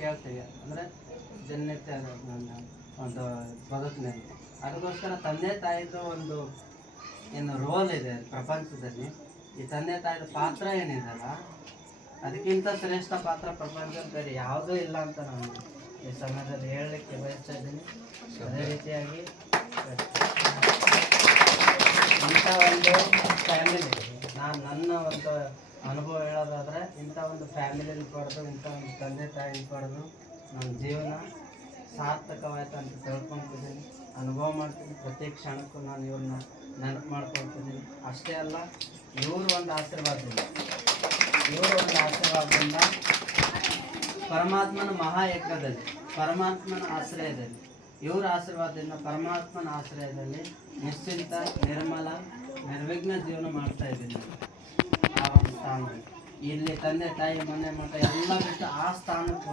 ಕೇಳ್ತೀವಿ, ಅಂದರೆ ದಿನನಿತ್ಯ ನನ್ನ ಒಂದು ಬದುಕಿನಲ್ಲಿ. ಅದಕ್ಕೋಸ್ಕರ ತಂದೆ ತಾಯಿದು ಒಂದು ಏನು ರೋಲ್ ಇದೆ ಪ್ರಪಂಚದಲ್ಲಿ, ಈ ತಂದೆ ತಾಯಿದ ಪಾತ್ರ ಏನಿದೆಯಲ್ಲ, ಅದಕ್ಕಿಂತ ಶ್ರೇಷ್ಠ ಪಾತ್ರ ಪ್ರಪಂಚದಲ್ಲಿ ಬೇರೆ ಯಾವುದೂ ಇಲ್ಲ ಅಂತ ನಾನು ಈ ಸಮಯದಲ್ಲಿ ಹೇಳಲಿಕ್ಕೆ ಬಯಸ್ತಾ ಇದ್ದೀನಿ. ಅದೇ ರೀತಿಯಾಗಿ ಇಂಥ ಒಂದು ಫ್ಯಾಮಿಲಿ, ನನ್ನ ಒಂದು ಅನುಭವ ಹೇಳೋದಾದರೆ, ಇಂಥ ಒಂದು ಫ್ಯಾಮಿಲಿಯಲ್ಲಿ ಪಡೆದು, ಇಂಥ ಒಂದು ತಂದೆ ತಾಯಿ ಪಡೆದು ನನ್ನ ಜೀವನ ಸಾರ್ಥಕವಾಯ್ತು ಅಂತ ತಿಳ್ಕೊತಿದ್ದೀನಿ, ಅನುಭವ ಮಾಡ್ತೀನಿ. ಪ್ರತಿ ಕ್ಷಣಕ್ಕೂ ನಾನು ಇವ್ರನ್ನ ನೆನಪು ಮಾಡ್ಕೊಳ್ತಿದ್ದೀನಿ. ಅಷ್ಟೇ ಅಲ್ಲ, ಇವರು ಒಂದು ಆಶೀರ್ವಾದದಿಂದ ಪರಮಾತ್ಮನ ಮಹಾಯಜ್ಞದಲ್ಲಿ, ಪರಮಾತ್ಮನ ಆಶ್ರಯದಲ್ಲಿ, ಇವರ ಆಶೀರ್ವಾದದಿಂದ ಪರಮಾತ್ಮನ ಆಶ್ರಯದಲ್ಲಿ ನಿಶ್ಚಿಂತ, ನಿರ್ಮಲ, ನಿರ್ವಿಘ್ನ ಜೀವನ ಮಾಡ್ತಾ ಇದ್ದೀನಿ. ಆ ಒಂದು ಸ್ಥಾನ ಇಲ್ಲಿ ತಂದೆ ತಾಯಿ ಮನೆ ಮಠ ಎಲ್ಲ ಬಿಟ್ಟು ಆ ಸ್ಥಾನಕ್ಕೆ